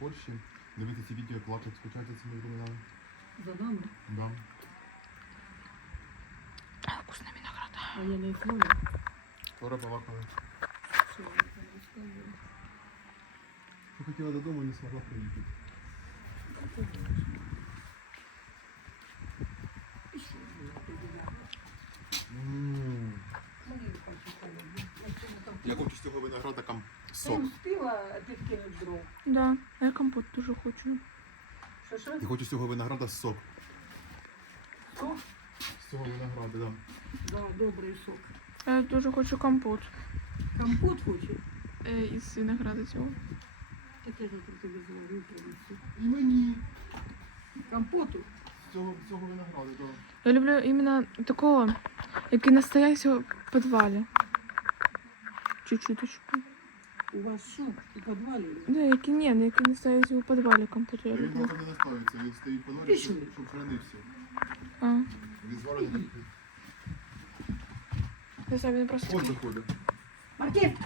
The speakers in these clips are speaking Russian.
Польщі. Дивіться эти видео як лапки скучаються цими громадами. За нами? Да. А Вкусна мінограда. А я не знаю. Скоро Что Що до дома не смогла приїхати. Я хочу з цього винограда кам сок. Ты спила, а дров. Да, а я компот тоже хочу. Що, що? Я хочу з цього винограда с сок. Сок? З цього винограда, Да. да, добрый сок. Я тоже хочу компот. Компот хочешь Е, із винограда цього. Я теж про тебе заварю про Компоту? Цього, цього винограду, то... Я люблю именно такого, який настоявся в підвалі. Чуть-чуть. чуть-чуть. У вас что, в подвале? Да, я, киня, я, киня так, Та я да. не, я подвалив, чтоб, чтоб а. я не, ну, да. я не ставлю его в подвале компьютер. Я его там не наставлю, я его в подвале, чтобы хранился. А? Без ворота. Я ставлю на просто. Маркет!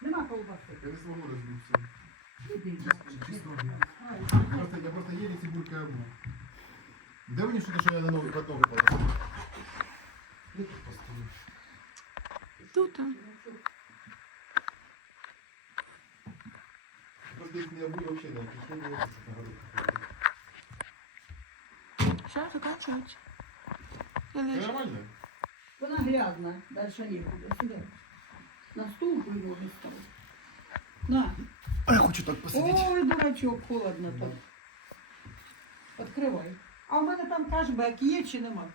Нема колбасы. Я не смогу разбиться. Я просто еле тебе бурка обну. Дай мне что-то, что я на новый поток упал. Да, Сейчас заканчивается. Нормально? Она грязная. Дальше некуда. Сюда. На стул приводи стол. На. А я хочу так посидеть. Ой, дурачок, холодно да. Mm -hmm. там. Открывай. А у меня там кэшбэк есть чи нема?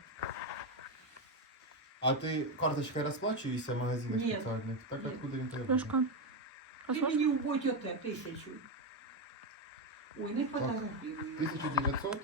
А ты карточкой расплачиваешься в магазинах Нет. Специально? Так Нет. откуда им требуется? Крышка. Или не убудет тысячу. Ой, не фотографируй. 1900?